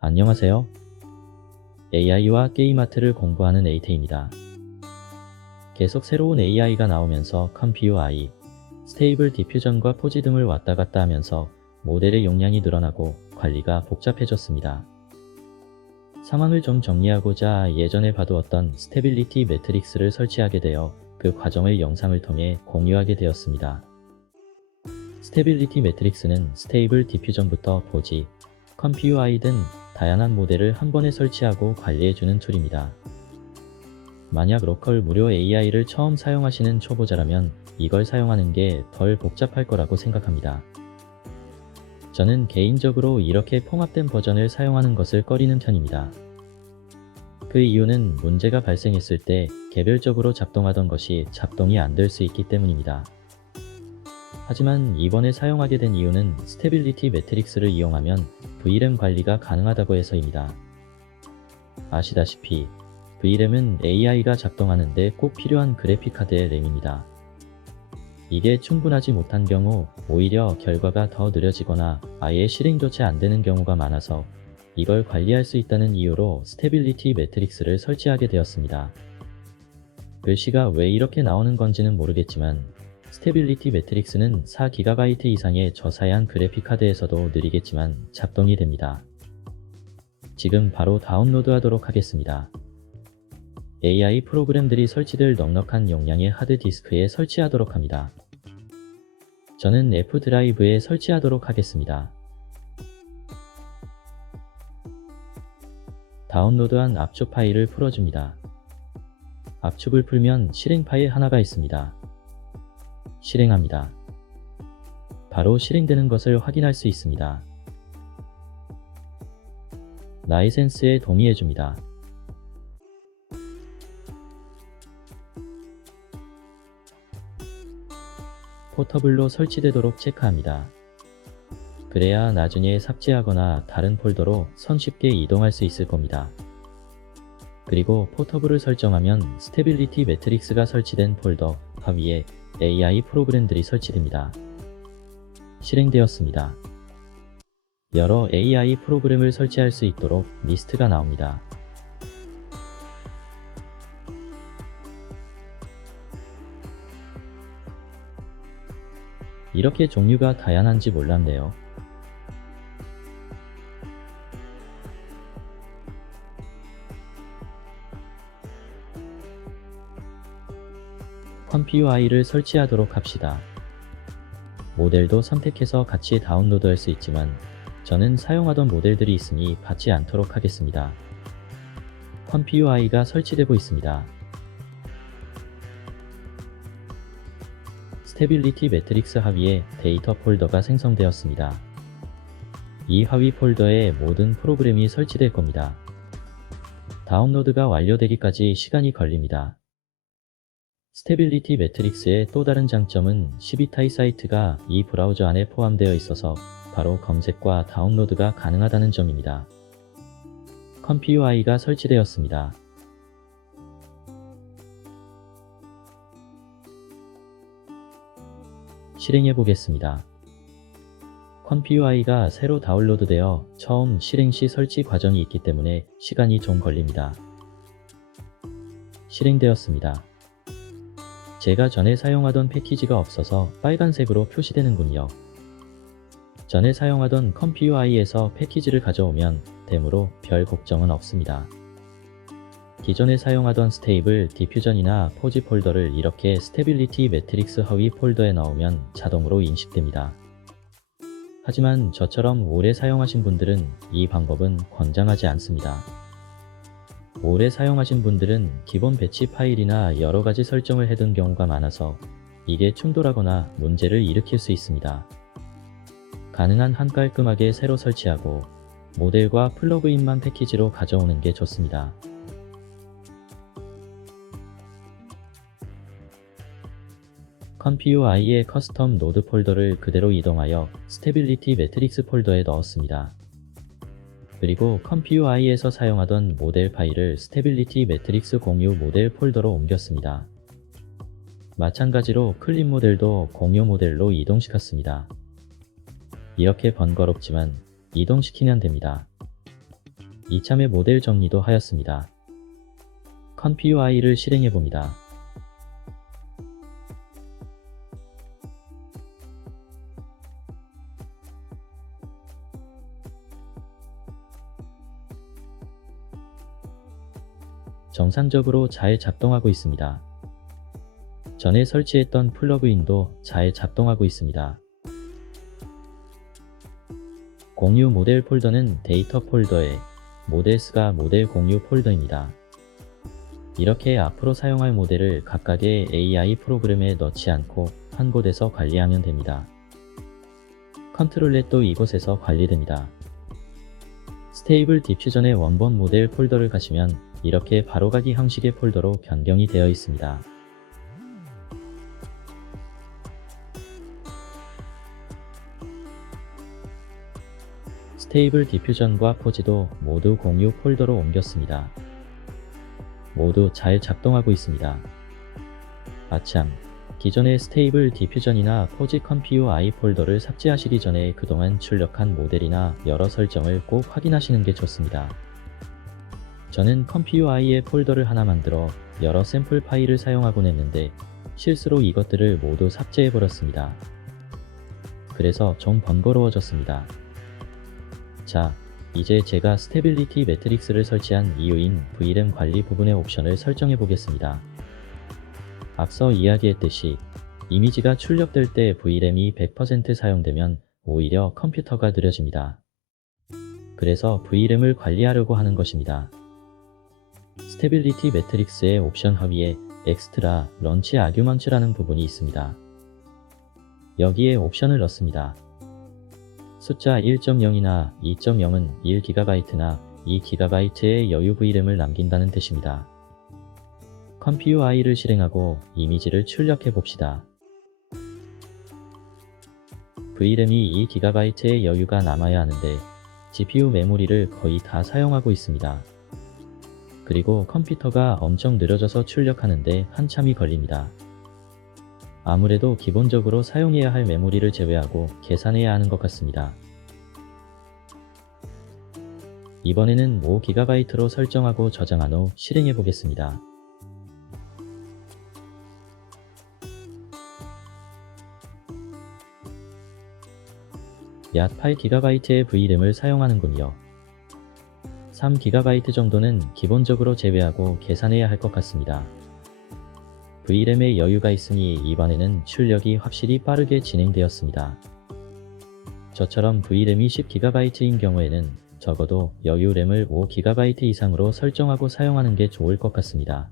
안녕하세요. AI와 게임 아트를 공부하는 에이테입니다. 계속 새로운 AI가 나오면서 컴퓨어 AI, 스테이블 디퓨전과 포지 등을 왔다 갔다 하면서 모델의 용량이 늘어나고 관리가 복잡해졌습니다. 상황을 좀 정리하고자 예전에 봐두었던 스테빌리티 매트릭스를 설치하게 되어 그 과정을 영상을 통해 공유하게 되었습니다. 스테빌리티 매트릭스는 스테이블 디퓨전부터 포지, 컴퓨어 AI 등 다양한 모델을 한 번에 설치하고 관리해주는 툴입니다. 만약 로컬 무료 AI를 처음 사용하시는 초보자라면 이걸 사용하는 게 덜 복잡할 거라고 생각합니다. 저는 개인적으로 이렇게 통합된 버전을 사용하는 것을 꺼리는 편입니다. 그 이유는 문제가 발생했을 때 개별적으로 작동하던 것이 작동이 안 될 수 있기 때문입니다. 하지만 이번에 사용하게 된 이유는 스테빌리티 매트릭스를 이용하면 VRAM 관리가 가능하다고 해서입니다. 아시다시피 VRAM은 AI가 작동하는데 꼭 필요한 그래픽카드의 램입니다. 이게 충분하지 못한 경우 오히려 결과가 더 느려지거나 아예 실행조차 안 되는 경우가 많아서 이걸 관리할 수 있다는 이유로 스테빌리티 매트릭스를 설치하게 되었습니다. 글씨가 왜 이렇게 나오는 건지는 모르겠지만 스테빌리티 매트릭스는 4GB 이상의 저사양 그래픽카드에서도 느리겠지만 작동이 됩니다. 지금 바로 다운로드 하도록 하겠습니다. AI 프로그램들이 설치될 넉넉한 용량의 하드디스크에 설치하도록 합니다. 저는 F드라이브에 설치하도록 하겠습니다. 다운로드한 압축 파일을 풀어줍니다. 압축을 풀면 실행 파일 하나가 있습니다. 실행합니다. 바로 실행되는 것을 확인할 수 있습니다. 라이센스에 동의해줍니다. 포터블로 설치되도록 체크합니다. 그래야 나중에 삭제하거나 다른 폴더로 손쉽게 이동할 수 있을 겁니다. 그리고 포터블을 설정하면 스테빌리티 매트릭스가 설치된 폴더 하위에 AI 프로그램들이 설치됩니다. 실행되었습니다. 여러 AI 프로그램을 설치할 수 있도록 리스트가 나옵니다. 이렇게 종류가 다양한지 몰랐네요. 컴퓨어 AI를 설치하도록 합시다. 모델도 선택해서 같이 다운로드할 수 있지만 저는 사용하던 모델들이 있으니 받지 않도록 하겠습니다. 컴퓨어 AI가 설치되고 있습니다. 스테빌리티 매트릭스 하위에 데이터 폴더가 생성되었습니다. 이 하위 폴더에 모든 프로그램이 설치될 겁니다. 다운로드가 완료되기까지 시간이 걸립니다. 스테빌리티 매트릭스의 또 다른 장점은 12타이 사이트가 이 브라우저 안에 포함되어 있어서 바로 검색과 다운로드가 가능하다는 점입니다. 컴퓨어 AI가 설치되었습니다. 실행해 보겠습니다. 컴퓨어 AI가 새로 다운로드되어 처음 실행 시 설치 과정이 있기 때문에 시간이 좀 걸립니다. 실행되었습니다. 제가 전에 사용하던 패키지가 없어서 빨간색으로 표시되는군요. 전에 사용하던 컴퓨어 AI에서 패키지를 가져오면 되므로 별 걱정은 없습니다. 기존에 사용하던 스테이블 디퓨전이나 포지 폴더를 이렇게 스테빌리티 매트릭스 하위 폴더에 넣으면 자동으로 인식됩니다. 하지만 저처럼 오래 사용하신 분들은 이 방법은 권장하지 않습니다. 오래 사용하신 분들은 기본 배치 파일이나 여러가지 설정을 해둔 경우가 많아서 이게 충돌하거나 문제를 일으킬 수 있습니다. 가능한 한 깔끔하게 새로 설치하고 모델과 플러그인만 패키지로 가져오는 게 좋습니다. 컴퓨어 AI의 커스텀 노드 폴더를 그대로 이동하여 스테빌리티 매트릭스 폴더에 넣었습니다. 그리고 컴퓨어 AI에서 사용하던 모델 파일을 스테빌리티 매트릭스 공유 모델 폴더로 옮겼습니다. 마찬가지로 클립 모델도 공유 모델로 이동시켰습니다. 이렇게 번거롭지만 이동시키면 됩니다. 이참에 모델 정리도 하였습니다. 컴퓨아이를 실행해봅니다. 정상적으로 잘 작동하고 있습니다. 전에 설치했던 플러그인도 잘 작동하고 있습니다. 공유 모델 폴더는 데이터 폴더에 모델스가 모델 공유 폴더입니다. 이렇게 앞으로 사용할 모델을 각각의 AI 프로그램에 넣지 않고 한 곳에서 관리하면 됩니다. 컨트롤렛도 이곳에서 관리됩니다. 스테이블 디퓨전의 원본 모델 폴더를 가시면 이렇게 바로가기 형식의 폴더로 변경이 되어 있습니다. 스테이블 디퓨전과 포지도 모두 공유 폴더로 옮겼습니다. 모두 잘 작동하고 있습니다. 아참, 기존의 스테이블 디퓨전이나 포지 컴퓨아이 폴더를 삭제하시기 전에 그동안 출력한 모델이나 여러 설정을 꼭 확인하시는 게 좋습니다. 저는 컴퓨아이의 폴더를 하나 만들어 여러 샘플 파일을 사용하곤 했는데 실수로 이것들을 모두 삭제해버렸습니다. 그래서 좀 번거로워졌습니다. 자, 이제 제가 스테빌리티 매트릭스를 설치한 이유인 VRAM 관리 부분의 옵션을 설정해 보겠습니다. 앞서 이야기했듯이 이미지가 출력될 때 VRAM이 100% 사용되면 오히려 컴퓨터가 느려집니다. 그래서 VRAM을 관리하려고 하는 것입니다. 스테빌리티 매트릭스의 옵션 하위에 엑스트라 런치 아규먼츠라는 부분이 있습니다. 여기에 옵션을 넣습니다. 숫자 1.0이나 2.0은 1GB나 2GB의 여유 VRAM을 남긴다는 뜻입니다. 컴퓨아이를 실행하고 이미지를 출력해 봅시다. VRAM이 2GB의 여유가 남아야 하는데 GPU 메모리를 거의 다 사용하고 있습니다. 그리고 컴퓨터가 엄청 느려져서 출력하는데 한참이 걸립니다. 아무래도 기본적으로 사용해야 할 메모리를 제외하고 계산해야 하는 것 같습니다. 이번에는 5GB로 설정하고 저장한 후 실행해 보겠습니다. 약 8GB의 VRAM을 사용하는군요. 3GB 정도는 기본적으로 제외하고 계산해야 할 것 같습니다. VRAM에 여유가 있으니 이번에는 출력이 확실히 빠르게 진행되었습니다. 저처럼 VRAM이 10GB인 경우에는 적어도 여유 램을 5GB 이상으로 설정하고 사용하는 게 좋을 것 같습니다.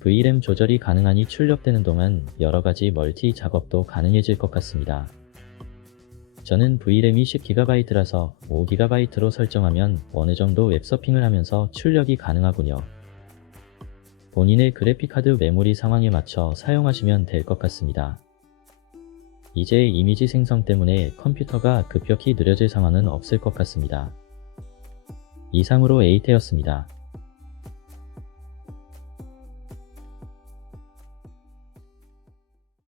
VRAM 조절이 가능하니 출력되는 동안 여러가지 멀티 작업도 가능해질 것 같습니다. 저는 VRAM이 10GB라서 5GB로 설정하면 어느 정도 웹서핑을 하면서 출력이 가능하군요. 본인의 그래픽카드 메모리 상황에 맞춰 사용하시면 될 것 같습니다. 이제 이미지 생성 때문에 컴퓨터가 급격히 느려질 상황은 없을 것 같습니다. 이상으로 에이테였습니다.